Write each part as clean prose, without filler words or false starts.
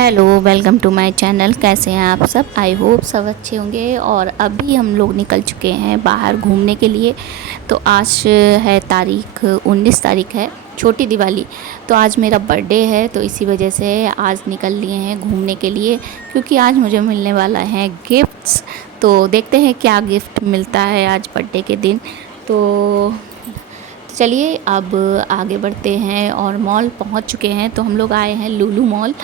Hello, welcome to my channel. कैसे हैं आप सब? आई होप सब अच्छे होंगे। और अभी हम लोग निकल चुके हैं बाहर घूमने के लिए। तो आज है तारीख 19 तारीख है, छोटी दिवाली। तो आज मेरा बर्थडे है, तो इसी वजह से आज निकल लिए हैं घूमने के लिए, क्योंकि आज मुझे मिलने वाला है गिफ्ट्स। तो देखते हैं क्या गिफ्ट मिलता है आज बर्थडे के दिन। तो चलिए अब आगे बढ़ते हैं और मॉल पहुंच चुके हैं। तो हम लोग आए हैं लुलु मॉल,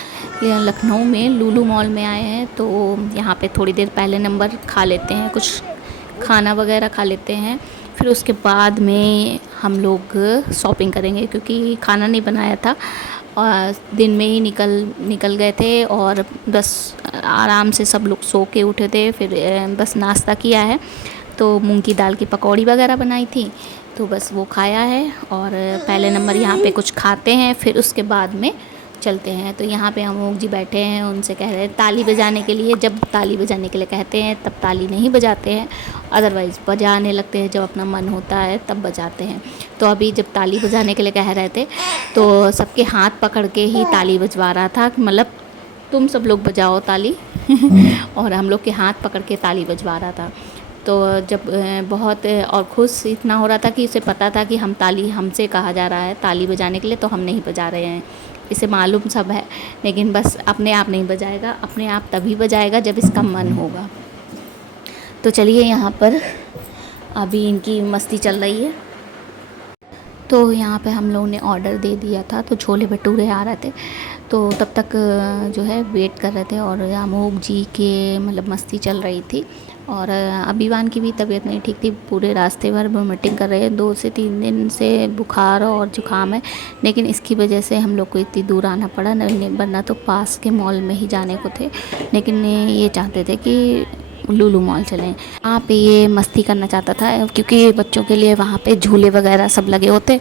ये लखनऊ में लुलु मॉल में आए हैं। तो यहाँ पे थोड़ी देर पहले नंबर खा लेते हैं, कुछ खाना वगैरह खा लेते हैं, फिर उसके बाद में हम लोग शॉपिंग करेंगे, क्योंकि खाना नहीं बनाया था और दिन में ही निकल गए थे। और बस आराम से सब लोग सो के उठे थे, फिर बस नाश्ता किया है। तो मूंग की दाल की पकौड़ी वगैरह बनाई थी, तो बस वो खाया है। और पहले नंबर यहाँ पे कुछ खाते हैं, फिर उसके बाद में चलते हैं। तो यहाँ पे हम लोग जी बैठे हैं, उनसे कह रहे हैं ताली बजाने के लिए। जब ताली बजाने के लिए कहते हैं तब ताली नहीं बजाते हैं, अदरवाइज़ बजाने लगते हैं, जब अपना मन होता है तब बजाते हैं। तो अभी जब ताली बजाने के लिए कह रहे थे, तो सबके हाथ पकड़ के ही ताली बजवा रहा था, मतलब तुम सब लोग बजाओ ताली और हम लोग के हाथ पकड़ के ताली बजवा रहा था। तो जब बहुत और खुश इतना हो रहा था कि उसे पता था कि हम ताली हमसे कहा जा रहा है ताली बजाने के लिए, तो हम नहीं बजा रहे हैं, इसे मालूम सब है। लेकिन बस अपने आप नहीं बजाएगा, अपने आप तभी बजाएगा जब इसका मन होगा। तो चलिए, यहाँ पर अभी इनकी मस्ती चल रही है। तो यहाँ पे हम लोगों ने ऑर्डर दे दिया था, तो छोले भटूरे आ रहे थे। तो तब तक जो है वेट कर रहे थे, और अमोक जी के मतलब मस्ती चल रही थी। और अभिवान की भी तबीयत नहीं ठीक थी, पूरे रास्ते भर वोमिटिंग कर रहे हैं, 2 से 3 दिन से बुखार और ज़ुकाम है। लेकिन इसकी वजह से हम लोग को इतनी दूर आना पड़ा, नहीं वरना तो पास के मॉल में ही जाने को थे। लेकिन ये चाहते थे कि लुलु मॉल चलें। वहाँ पे ये मस्ती करना चाहता था, क्योंकि बच्चों के लिए वहाँ पे झूले वगैरह सब लगे होते,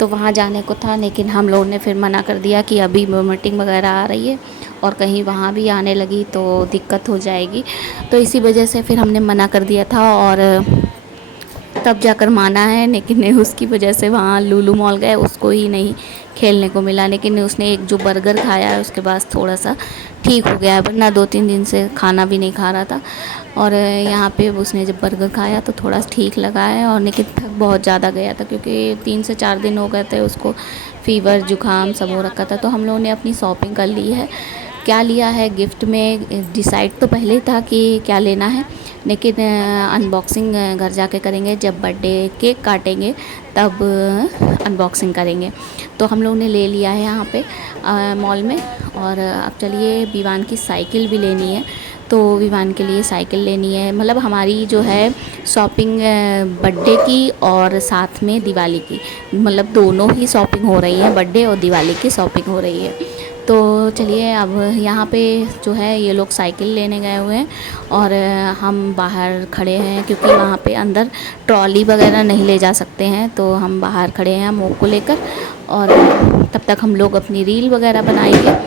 तो वहाँ जाने को था। लेकिन हम लोगों ने फिर मना कर दिया कि अभी वोमिटिंग वगैरह आ रही है, और कहीं वहाँ भी आने लगी तो दिक्कत हो जाएगी। तो इसी वजह से फिर हमने मना कर दिया था, और तब जाकर माना है। लेकिन उसकी वजह से वहाँ लुलु मॉल गए, उसको ही नहीं खेलने को मिला। लेकिन उसने एक जो बर्गर खाया है उसके बाद थोड़ा सा ठीक हो गया है, वरना 2-3 दिन से खाना भी नहीं खा रहा था। और यहाँ पे उसने जब बर्गर खाया तो थोड़ा ठीक लगा है। और लेकिन थक बहुत ज़्यादा गया था, क्योंकि 3 से 4 दिन हो गए थे उसको, फीवर जुकाम सब हो रखा था। तो हम लोगों ने अपनी शॉपिंग कर ली है। क्या लिया है गिफ्ट में डिसाइड तो पहले था कि क्या लेना है, लेकिन अनबॉक्सिंग घर जाके करेंगे, जब बर्थडे केक काटेंगे तब अनबॉक्सिंग करेंगे। तो हम लोग ने ले लिया है यहाँ पे मॉल में। और अब चलिए, विवान की साइकिल भी लेनी है, तो विवान के लिए साइकिल लेनी है। मतलब हमारी जो है शॉपिंग बर्थडे की और साथ में दिवाली की, मतलब दोनों ही शॉपिंग हो रही है, बर्थडे और दिवाली की शॉपिंग हो रही है। तो चलिए, अब यहाँ पे जो है ये लोग साइकिल लेने गए हुए हैं, और हम बाहर खड़े हैं, क्योंकि वहाँ पे अंदर ट्रॉली वगैरह नहीं ले जा सकते हैं। तो हम बाहर खड़े हैं मोक को लेकर, और तब तक हम लोग अपनी रील वगैरह बनाएंगे।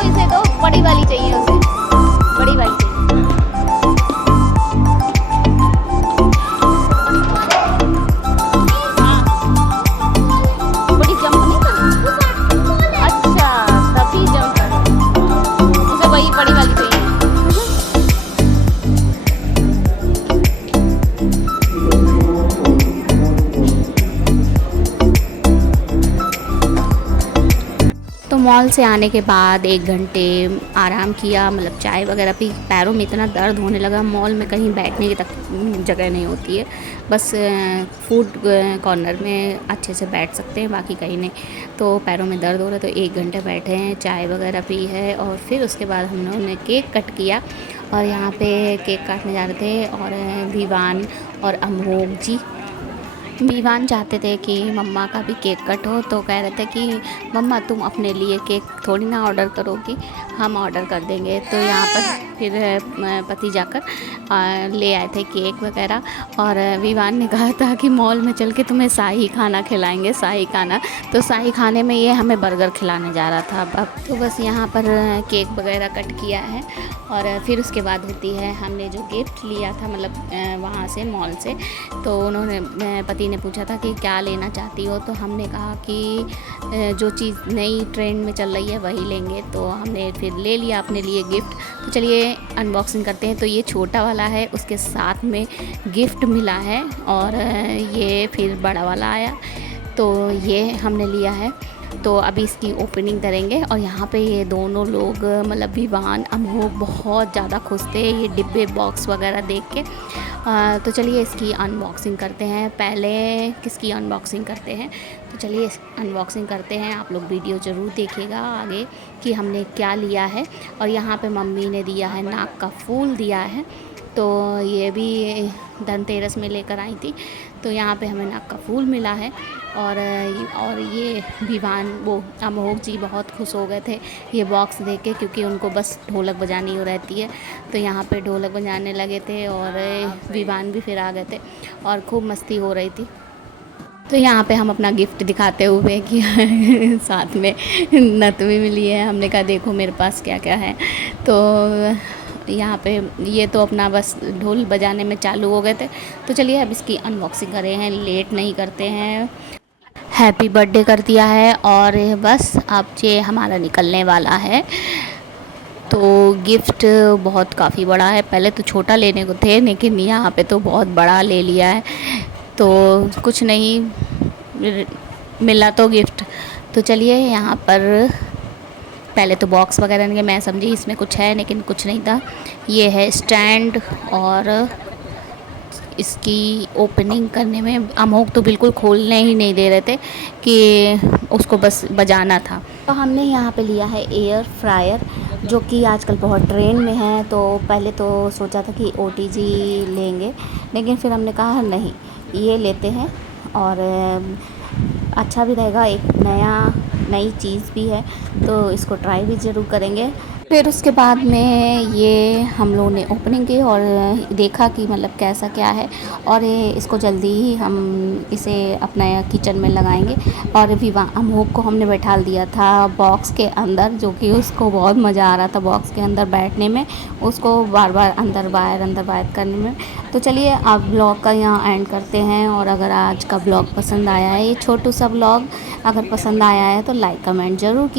इसे दो, बड़ी वाली चाहिए उसे, बड़ी वाली चाहिए। बड़ी जंप नहीं कर, अच्छा तभी जंप कर, उसे वही बड़ी वाली चाहिए। तो मॉल से आने के बाद 1 घंटे आराम किया, मतलब चाय वगैरह पी। पैरों में इतना दर्द होने लगा, मॉल में कहीं बैठने की तक जगह नहीं होती है, बस फूड कॉर्नर में अच्छे से बैठ सकते हैं, बाकी कहीं नहीं। तो पैरों में दर्द हो रहा है, तो 1 घंटे बैठे हैं, चाय वगैरह पी है। और फिर उसके बाद हम लोगों ने केक कट किया, और यहाँ पे केक काटने जा रहे थे, और विवान और अमोक जी विवान चाहते थे कि मम्मा का भी केक कट हो, तो कह रहे थे कि मम्मा तुम अपने लिए केक थोड़ी ना ऑर्डर करोगी, हम ऑर्डर कर देंगे। तो यहाँ पर फिर पति जाकर ले आए थे केक वगैरह। और विवान ने कहा था कि मॉल में चल के तुम्हें शाही खाना खिलाएंगे, शाही खाना। तो शाही खाने में ये हमें बर्गर खिलाने जा रहा था। अब तो बस यहाँ पर केक वगैरह कट किया है। और फिर उसके बाद होती है, हमने जो गिफ्ट लिया था मतलब वहाँ से मॉल से, तो उन्होंने पति ने पूछा था कि क्या लेना चाहती हो। तो हमने कहा कि जो चीज़ नई ट्रेंड में चल रही है वही लेंगे। तो हमने फिर ले लिया अपने लिए गिफ्ट। तो चलिए अनबॉक्सिंग करते हैं। तो ये छोटा वाला है, उसके साथ में गिफ्ट मिला है। और ये फिर बड़ा वाला आया, तो ये हमने लिया है। तो अभी इसकी ओपनिंग करेंगे। और यहाँ पे ये दोनों लोग मतलब विवान अमोघ बहुत ज़्यादा खुश थे ये डिब्बे बॉक्स वगैरह देख के। तो चलिए इसकी अनबॉक्सिंग करते हैं। पहले किसकी अनबॉक्सिंग करते हैं, तो चलिए अनबॉक्सिंग करते हैं। आप लोग वीडियो ज़रूर देखिएगा आगे कि हमने क्या लिया है। और यहाँ पे मम्मी ने दिया है नाक का फूल दिया है, तो ये भी धनतेरस में लेकर आई थी। तो यहाँ पे हमें नाक का फूल मिला है। और ये विवान वो अमोघ जी बहुत खुश हो गए थे ये बॉक्स देख के, क्योंकि उनको बस ढोलक बजानी हो रहती है। तो यहाँ पे ढोलक बजाने लगे थे और विवान भी फिर आ गए थे और खूब मस्ती हो रही थी। तो यहाँ पे हम अपना गिफ्ट दिखाते हुए कि साथ में नथ भी मिली है। हमने कहा देखो मेरे पास क्या क्या है। तो यहाँ पे ये तो अपना बस ढोल बजाने में चालू हो गए थे। तो चलिए अब इसकी अनबॉक्सिंग कर रहे हैं, लेट नहीं करते हैं। हैप्पी बर्थडे कर दिया है और बस अब ये हमारा निकलने वाला है। तो गिफ्ट बहुत काफ़ी बड़ा है, पहले तो छोटा लेने को थे लेकिन यहाँ पे तो बहुत बड़ा ले लिया है। तो कुछ नहीं मिला तो गिफ्ट। तो चलिए यहाँ पर पहले तो बॉक्स वगैरह नहीं, मैं समझी इसमें कुछ है लेकिन कुछ नहीं था। ये है स्टैंड। और इसकी ओपनिंग करने में अमोघ तो बिल्कुल खोलने ही नहीं दे रहे थे कि उसको बस बजाना था। तो हमने यहाँ पे लिया है एयर फ्रायर, जो कि आजकल बहुत ट्रेंड में है। तो पहले तो सोचा था कि OTG लेंगे, लेकिन फिर हमने कहा नहीं ये लेते हैं। और अच्छा भी रहेगा, एक नई चीज़ भी है, तो इसको ट्राई भी ज़रूर करेंगे। फिर उसके बाद में ये हम लोगों ने ओपनिंग की और देखा कि मतलब कैसा क्या है। और इसको जल्दी ही हम इसे अपना किचन में लगाएंगे। और अमोघ को हमने बैठा दिया था बॉक्स के अंदर, जो कि उसको बहुत मज़ा आ रहा था बॉक्स के अंदर बैठने में, उसको बार बार अंदर बाहर करने में। तो चलिए अब ब्लॉग का यहाँ एंड करते हैं। और अगर आज का ब्लॉग पसंद आया है, ये छोटू सा ब्लॉग अगर पसंद आया है तो लाइक कमेंट ज़रूर कीजिए।